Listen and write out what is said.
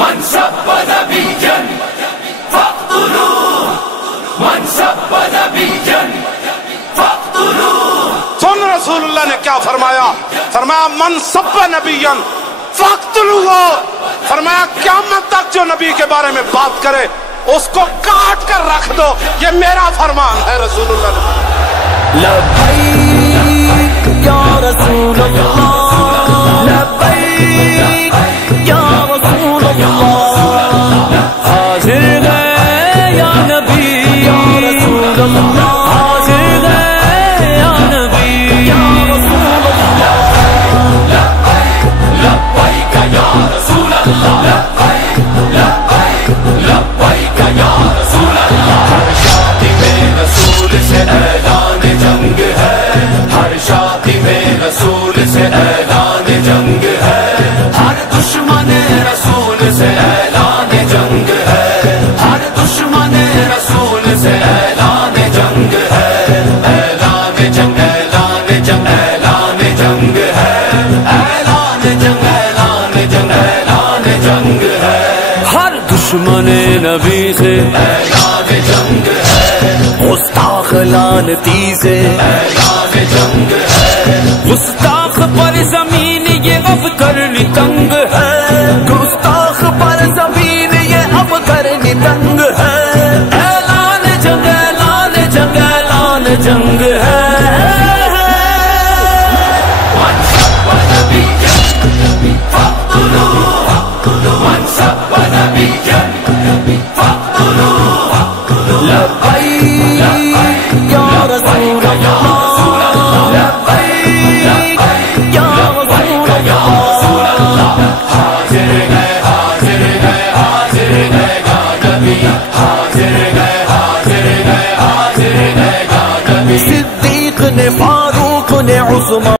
من سب نبيا فاقتلوه من سب نبيا فاقتلوه. سن رسول اللہ نے کیا فرمایا؟ فرمایا من سب نبیا فاقتلوه. فرمایا قیامت تک جو نبی کے بارے میں بات کرے اس کو کاٹ کر رکھ دو. یہ میرا فرمان ہے رسول اللہ نے. لبیک یا رسول اللہ لبیک یا رسول اللہ حاضر ہے یا نبی یا رسول اللہ حاضر ہے یا نبی یا رسول اللہ. لبیک یا رسول اللہ لبیک لبیک لبیک یا رسول اللہ. ہر شادی میں رسول سے اعلان جنگ ہے ہر شادی میں رسول سے اعلان جنگ ہے ہر دشمن رسول سے اعلان جنگ ہے ہر دشمن رسول سے اعلان جنگ ہے اعلان جنگ اعلان جنگ اعلان جنگ ہے اعلان جنگ اعلان جنگ اعلان جنگ ہے ہر دشمن نبی سے اعلان جنگ ہے گستاخ لعنتی سے اعلان جنگ ہے گستاخ پر زمین یہ اب کرنی تنگ ہے گستاخ پر زمین یہ اب کرنی تنگ ہے اعلان جنگ اعلان جنگ اعلان جنگ ہے. من سب نبيا فاقتلوه من سب نبيا فاقتلوه. لبیک یا رسول اللہ لبیک یا رسول اللہ حاضر گئے حاضر گئے حاضر گئے گا نبی حاضر گئے حاضر گئے حاضر گئے گا نبی. صدیق نے فاروق نے عثمان